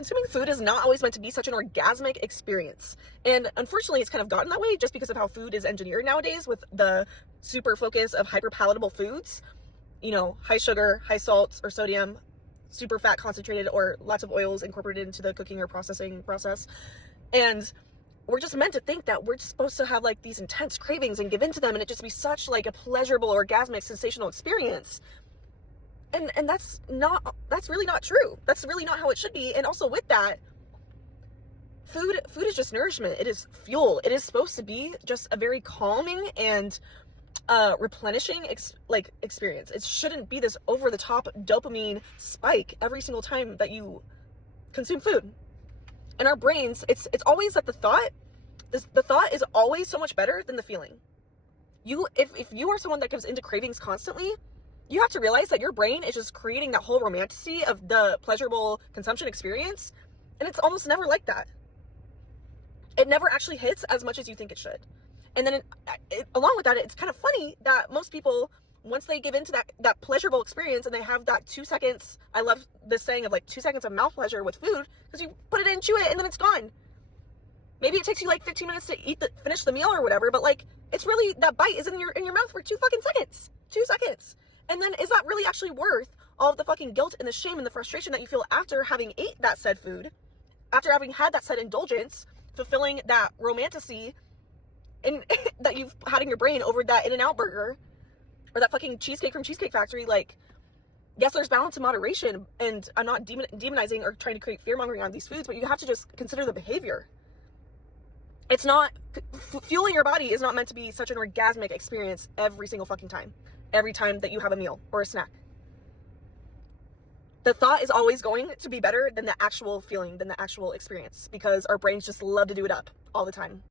Consuming food is not always meant to be such an orgasmic experience. And unfortunately, it's kind of gotten that way just because of how food is engineered nowadays with the super focus of hyper palatable foods, high sugar, high salt or sodium, super fat concentrated, or lots of oils incorporated into the cooking or processing process. And we're just meant to think that we're just supposed to have like these intense cravings and give into them, and it just be such like a pleasurable, orgasmic, sensational experience. And that's really not true. That's really not how it should be. And also with that, food is just nourishment. It is fuel. It is supposed to be just a very calming and replenishing experience. It shouldn't be this over the top dopamine spike every single time that you consume food. In our brains, it's always like the thought is always so much better than the feeling. If you are someone that gives into cravings constantly, you have to realize that your brain is just creating that whole romantasy of the pleasurable consumption experience, and it's almost never like that. It never actually hits as much as you think it should. And then along with that, it's kind of funny that most people, once they give into that pleasurable experience and they have that 2 seconds, I love this saying of like 2 seconds of mouth pleasure with food, because you put it in, chew it, and then it's gone. Maybe it takes you like 15 minutes to finish the meal or whatever, but like, it's really, that bite is in your mouth for 2 fucking seconds. 2 seconds. And then is that really actually worth all of the fucking guilt and the shame and the frustration that you feel after having ate that said food, after having had that said indulgence, fulfilling that romantasy that you've had in your brain over that In-N-Out burger or that fucking cheesecake from Cheesecake Factory? Like, yes, there's balance and moderation, and I'm not demonizing or trying to create fear-mongering on these foods, but you have to just consider the behavior. It's not, fueling your body is not meant to be such an orgasmic experience every single fucking time. Every time that you have a meal or a snack. The thought is always going to be better than the actual feeling, than the actual experience, because our brains just love to do it up all the time.